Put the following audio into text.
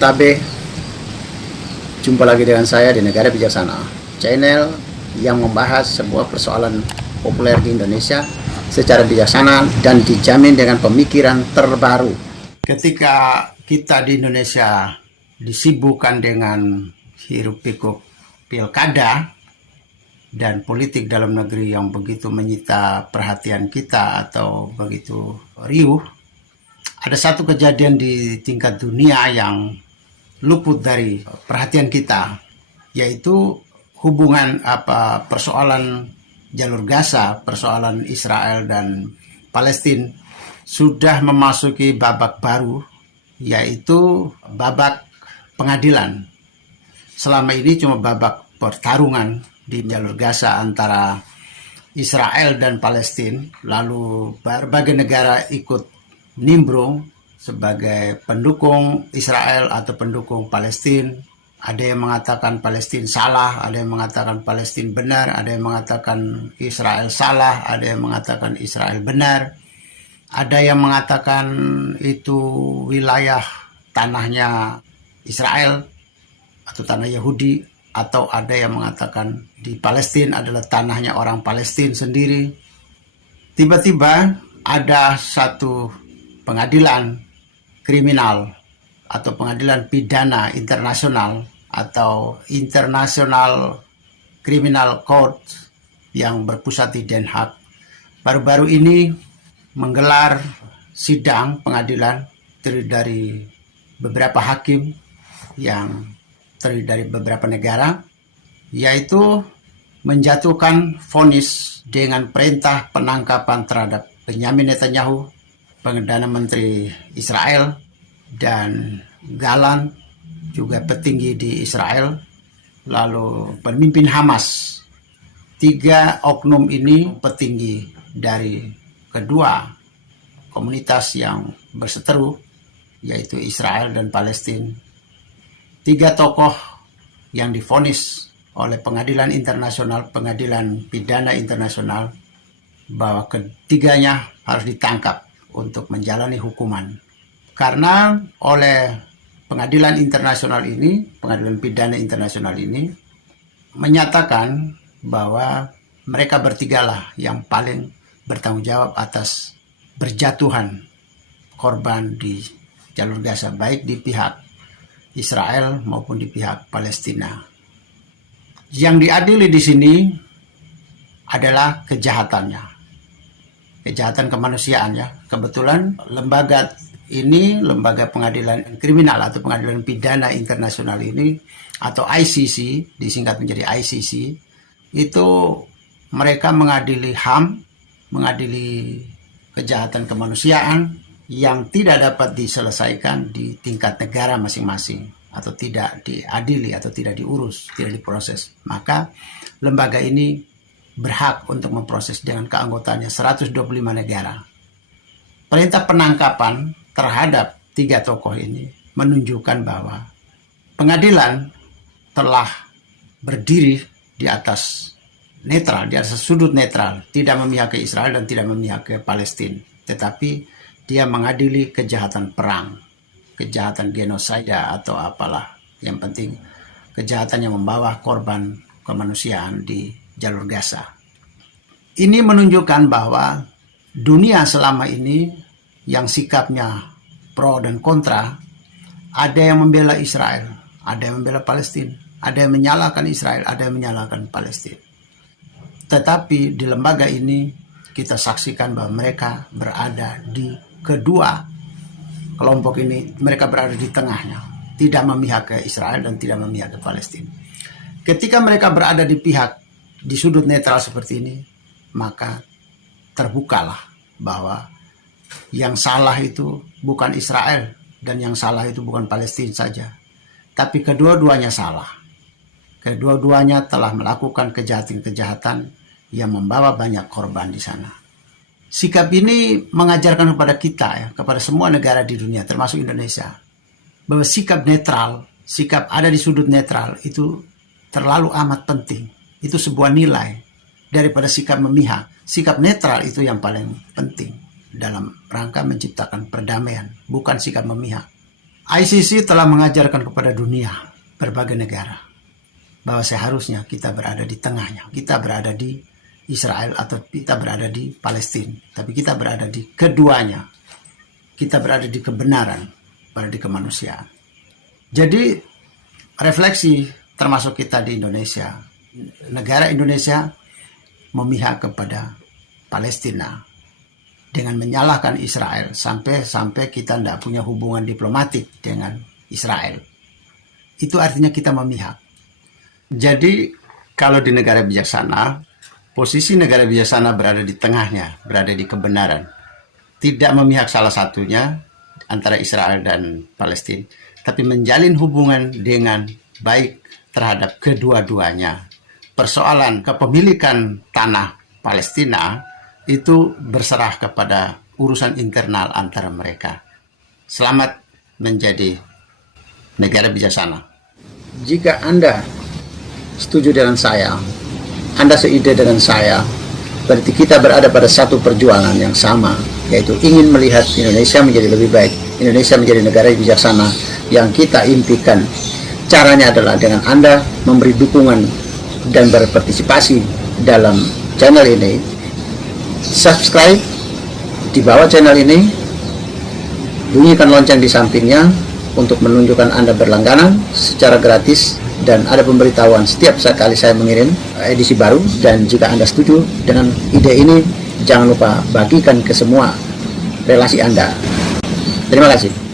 Tabe, jumpa lagi dengan saya di Negara Bijaksana, channel yang membahas sebuah persoalan populer di Indonesia secara bijaksana dan dijamin dengan pemikiran terbaru. Ketika kita di Indonesia disibukkan dengan hiruk-pikuk pilkada dan politik dalam negeri yang begitu menyita perhatian kita atau begitu riuh, ada satu kejadian di tingkat dunia yang luput dari perhatian kita, yaitu hubungan persoalan jalur Gaza, persoalan Israel dan Palestina sudah memasuki babak baru, yaitu babak pengadilan. Selama ini cuma babak pertarungan di jalur Gaza antara Israel dan Palestina, lalu berbagai negara ikut nimbrung sebagai pendukung Israel atau pendukung Palestina. Ada yang mengatakan Palestina salah, ada yang mengatakan Palestina benar, ada yang mengatakan Israel salah, ada yang mengatakan Israel benar, ada yang mengatakan itu wilayah tanahnya Israel atau tanah Yahudi, atau ada yang mengatakan di Palestina adalah tanahnya orang Palestina sendiri. Tiba-tiba ada satu pengadilan kriminal atau pengadilan pidana internasional atau International Criminal Court yang berpusat di Den Haag baru-baru ini menggelar sidang pengadilan terdiri dari beberapa hakim yang terdiri dari beberapa negara, yaitu menjatuhkan vonis dengan perintah penangkapan terhadap Benyamin Netanyahu, Perdana Menteri Israel, dan Galan, juga petinggi di Israel, lalu pemimpin Hamas. 3 oknum ini petinggi dari kedua komunitas yang berseteru, yaitu Israel dan Palestina. 3 tokoh yang divonis oleh pengadilan internasional, pengadilan pidana internasional, bahwa ketiganya harus ditangkap untuk menjalani hukuman. Karena oleh pengadilan internasional ini, pengadilan pidana internasional ini, menyatakan bahwa mereka bertigalah yang paling bertanggung jawab atas berjatuhan korban di jalur Gaza, baik di pihak Israel maupun di pihak Palestina. Yang diadili di sini adalah kejahatannya, kejahatan kemanusiaan ya. Kebetulan lembaga ini, lembaga pengadilan kriminal atau pengadilan pidana internasional ini atau ICC, disingkat menjadi ICC, itu mereka mengadili HAM, mengadili kejahatan kemanusiaan yang tidak dapat diselesaikan di tingkat negara masing-masing atau tidak diadili atau tidak diurus, tidak diproses. Maka lembaga ini berhak untuk memproses dengan keanggotaannya 125 negara. Perintah penangkapan terhadap 3 tokoh ini menunjukkan bahwa pengadilan telah berdiri di atas netral, di atas sudut netral, tidak memihak ke Israel dan tidak memihak ke Palestina, tetapi dia mengadili kejahatan perang, kejahatan genosida atau apalah, yang penting kejahatan yang membawa korban kemanusiaan di jalur Gaza. Ini menunjukkan bahwa dunia selama ini yang sikapnya pro dan kontra, ada yang membela Israel, ada yang membela Palestina, ada yang menyalahkan Israel, ada yang menyalahkan Palestina. Tetapi di lembaga ini kita saksikan bahwa mereka berada di kedua kelompok ini, mereka berada di tengahnya, tidak memihak ke Israel dan tidak memihak ke Palestina. Ketika mereka berada di pihak, di sudut netral seperti ini, maka terbukalah bahwa yang salah itu bukan Israel dan yang salah itu bukan Palestina saja, tapi kedua-duanya salah. Kedua-duanya telah melakukan kejahatan-kejahatan yang membawa banyak korban di sana. Sikap ini mengajarkan kepada kita, ya, kepada semua negara di dunia, termasuk Indonesia, bahwa sikap netral, sikap ada di sudut netral itu terlalu amat penting. Itu sebuah nilai daripada sikap memihak. Sikap netral itu yang paling penting dalam rangka menciptakan perdamaian, bukan sikap memihak. ICC telah mengajarkan kepada dunia, berbagai negara, bahwa seharusnya kita berada di tengahnya. Kita berada di Israel atau kita berada di Palestina. Tapi kita berada di keduanya. Kita berada di kebenaran, berada di kemanusiaan. Jadi refleksi termasuk kita di Indonesia. Negara Indonesia memihak kepada Palestina dengan menyalahkan Israel sampai kita tidak punya hubungan diplomatik dengan Israel. Itu artinya kita memihak. Jadi kalau di negara bijaksana, posisi negara bijaksana berada di tengahnya, berada di kebenaran. Tidak memihak salah satunya antara Israel dan Palestina, tapi menjalin hubungan dengan baik terhadap kedua-duanya. Persoalan kepemilikan tanah Palestina itu berserah kepada urusan internal antara mereka. Selamat menjadi negara bijaksana. Jika Anda setuju dengan saya, Anda seide dengan saya, berarti kita berada pada satu perjuangan yang sama, yaitu ingin melihat Indonesia menjadi lebih baik, Indonesia menjadi negara yang bijaksana yang kita impikan. Caranya adalah dengan Anda memberi dukungan dan berpartisipasi dalam channel ini. Subscribe di bawah channel ini, bunyikan lonceng di sampingnya untuk menunjukkan Anda berlangganan secara gratis, dan ada pemberitahuan setiap kali saya mengirim edisi baru. Dan jika Anda setuju dengan ide ini, jangan lupa bagikan ke semua relasi Anda. Terima kasih.